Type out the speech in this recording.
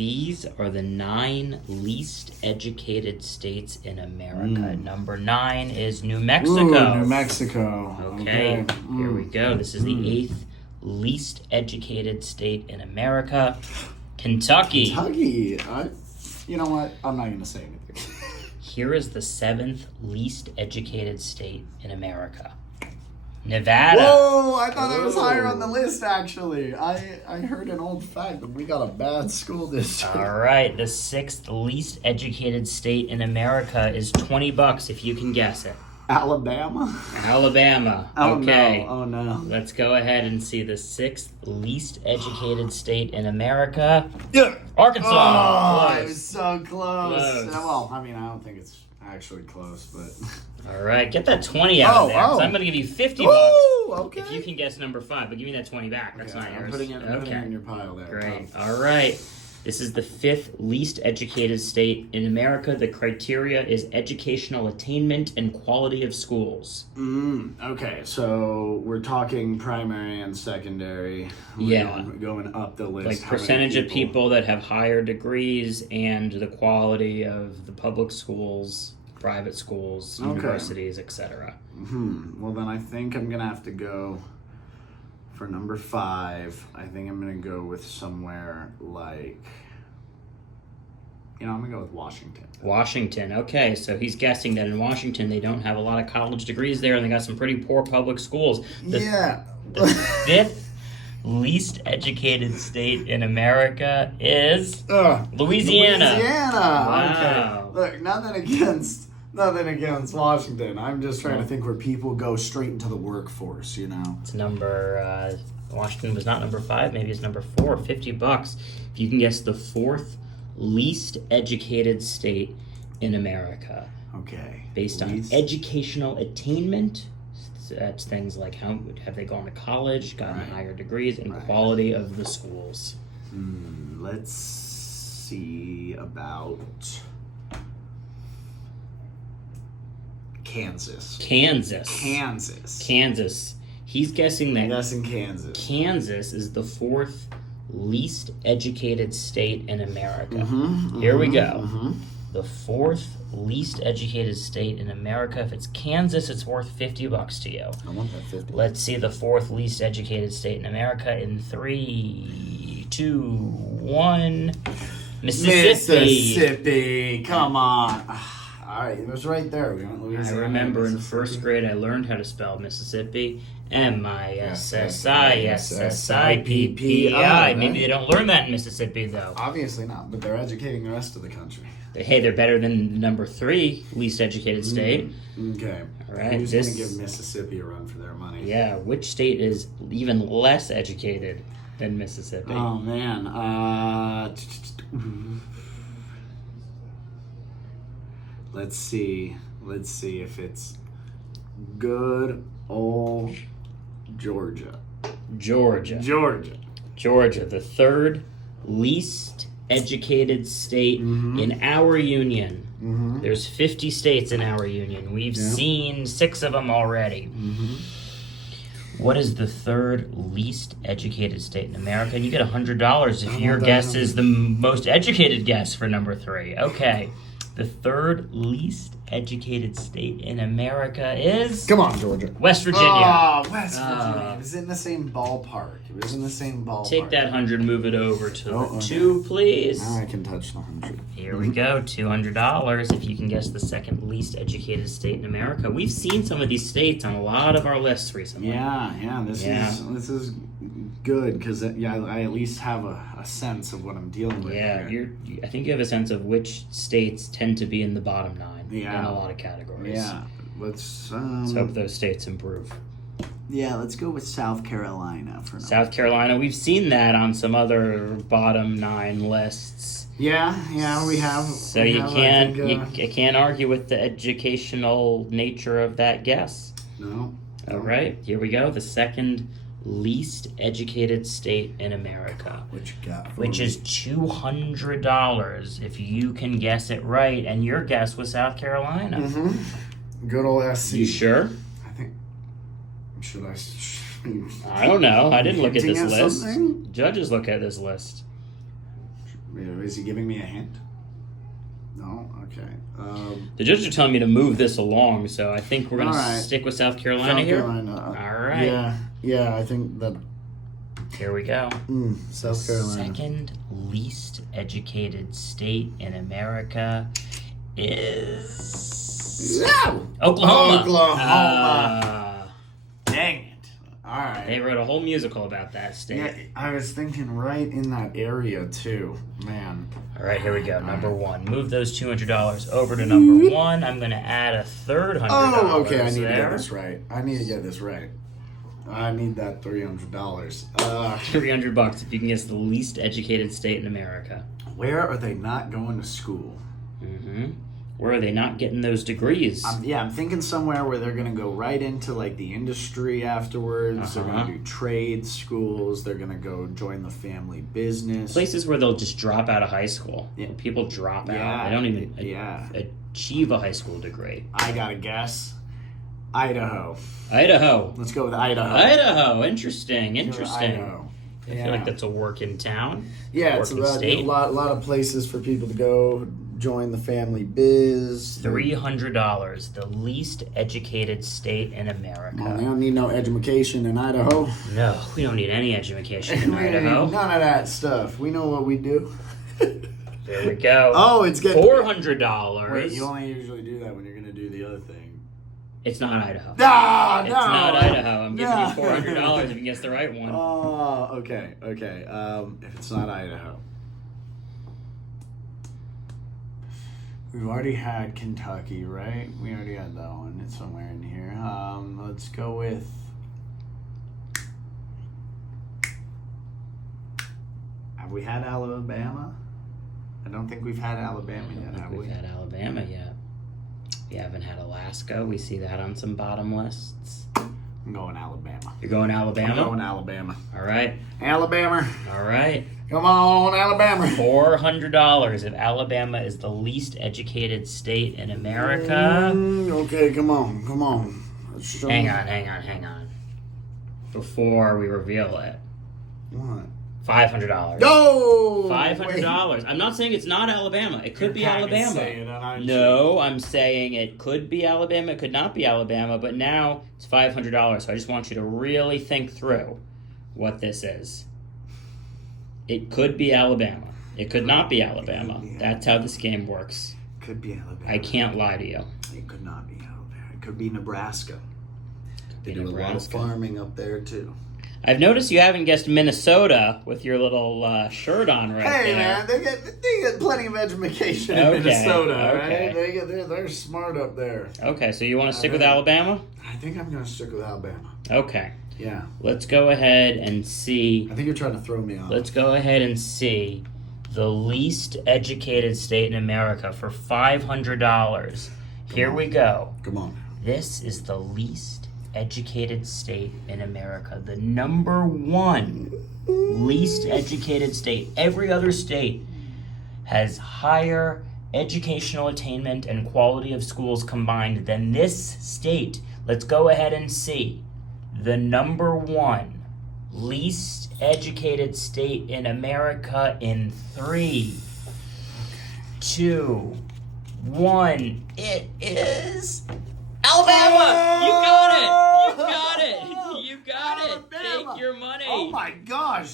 These are the 9 least educated states in America. Number 9 is New Mexico. Ooh, New Mexico. Okay, here we go. This is the 8th least educated state in America. Kentucky. Kentucky. You know what? I'm not going to say anything. Here is the 7th least educated state in America. Nevada. Whoa, I thought that was higher on the list, actually. I heard an old fact that we got a bad school district. All right, the 6th least educated state in America is $20 if you can guess it. Alabama? Alabama. Oh, Okay. no. Oh, no. Let's go ahead and see the 6th least educated state in America. Yeah. Arkansas. Oh, Close. it was so close. Close. Well, I mean, I don't think it's actually close, but... All right, get that 20 out of there. So I'm going to give you $50 Ooh, okay. if you can guess number 5. But give me that 20 back. That's not yours. I'm putting it in your pile there. Great. All right. This is the 5th least educated state in America. The criteria is educational attainment and quality of schools. Okay, so we're talking primary and secondary. Yeah. Going up the list. Like How many percentage of people that have higher degrees and the quality of the public schools, private schools, universities, etc. Well, then I think I'm going to have to go for number 5. I think I'm going to go with somewhere like... I'm going to go with Washington. Washington. Okay, so he's guessing that in Washington they don't have a lot of college degrees there and they got some pretty poor public schools. The 5th least educated state in America is Louisiana. Wow. Okay. Look, nothing against Washington. I'm just trying to think where people go straight into the workforce, It's number, Washington was not number 5, maybe it's number 4, $50. If you can guess the 4th least educated state in America. Okay. Based on educational attainment. That's things like how have they gone to college, gotten higher degrees, and quality of the schools. Let's see about Kansas. Kansas. He's guessing that Kansas is the 4th least educated state in America. Here we go. The 4th least educated state in America. If it's Kansas, it's worth $50 to you. I want that 50. Let's see the 4th least educated state in America in 3, 2, 1. Mississippi. Come on. All right, it was right there. We went Louisiana. I remember in 1st grade I learned how to spell Mississippi. Mississippi. Maybe they don't learn that in Mississippi, though. Obviously not, but they're educating the rest of the country. Hey, they're better than the number 3 least educated state. Okay. All right. Who's going to give Mississippi a run for their money? Yeah, which state is even less educated than Mississippi? Oh, man. Let's see if it's good old Georgia. Georgia, the 3rd least educated state in our union. There's 50 states in our union. We've seen 6 of them already. What is the 3rd least educated state in America? And you get $100 if your guess is the most educated guess for number 3. Okay. The 3rd least educated state in America is... Come on, Georgia. West Virginia. Oh, West Virginia. It was in the same ballpark. Take that 100, move it over to the 2, please. Now I can touch the 100. Here we go, $200 if you can guess the 2nd least educated state in America. We've seen some of these states on a lot of our lists recently. This is good because I at least have a sense of what I'm dealing with. I think you have a sense of which states tend to be in the bottom 9 in a lot of categories. Yeah, let's hope those states improve. Yeah, let's go with South Carolina for now. South Carolina, we've seen that on some other bottom 9 lists. Yeah, we have. So you can't argue with the educational nature of that guess. No. All right, here we go. The 2nd least educated state in America, which is $200 if you can guess it right, and your guess was South Carolina. Good old SC. You sure? I think. Should I? I don't know. I didn't look at this list. Something? Judges look at this list. Is he giving me a hint? No? Okay. The judges are telling me to move this along, so I think we're going to stick with South Carolina here. South Carolina. All right. Yeah, I think that... Here we go. South Carolina. Second least educated state in America is... Oklahoma. Dang it. All right. They wrote a whole musical about that state. Yeah, I was thinking right in that area, too. Man. All right, here we go. Number one. Move those $200 over to number one. I'm going to add a third $100. Oh, okay. I need to get this right. I need that $300. $300 if you can guess the least educated state in America. Where are they not going to school? Where are they not getting those degrees? I'm thinking somewhere where they're going to go right into like the industry afterwards. They're going to do trade schools. They're going to go join the family business. Places where they'll just drop out of high school. Yeah. People drop out. They don't even achieve a high school degree. I got to guess. Idaho. Let's go with Idaho. Idaho. Interesting. Idaho. I feel like that's a working town. Yeah, it's a lot of places for people to go join the family biz. $300, the least educated state in America. Well, they don't need no education in Idaho. No, we don't need any education in Idaho. None of that stuff. We know what we do. There we go. Oh, it's getting $400. Wait, you only usually do that when you're going to do the other thing. It's not Idaho. It's not Idaho. I'm giving you $400 if you can guess the right one. Oh, okay. If it's not Idaho. We've already had Kentucky, right? We already had that one. It's somewhere in here. Let's go with... Have we had Alabama? I don't think we've had Alabama yet, have we? We've had Alabama yet. We haven't had Alaska. We see that on some bottom lists. I'm going Alabama. You're going Alabama? I'm going Alabama. All right. Alabama. All right. Come on, Alabama. $400 if Alabama is the least educated state in America. Okay, come on. Hang on. Before we reveal it. What? $500. No! $500. Wait. I'm not saying it's not Alabama. It could be Alabama. No, I'm saying it could be Alabama. It could not be Alabama. But now it's $500. So I just want you to really think through what this is. It could be Alabama. It could not be Alabama. That's how this game works. Could be Alabama. I can't lie to you. It could not be Alabama. It could be Nebraska. They do a lot of farming up there, too. I've noticed you haven't guessed Minnesota with your little shirt on right there. Hey, man, they get plenty of education in Minnesota, right? They're smart up there. Okay, so you want to stick with Alabama? I think I'm going to stick with Alabama. Okay. Yeah. Let's go ahead and see. I think you're trying to throw me off. Let's go ahead and see the least educated state in America for $500. Here we go. Come on. This is the least educated state in America. The number one least educated state. Every other state has higher educational attainment and quality of schools combined than this state. Let's go ahead and see. The number one least educated state in America in 3, 2, 1. It is Alabama! You got it! You got it! Alabama. Take your money! Oh my gosh!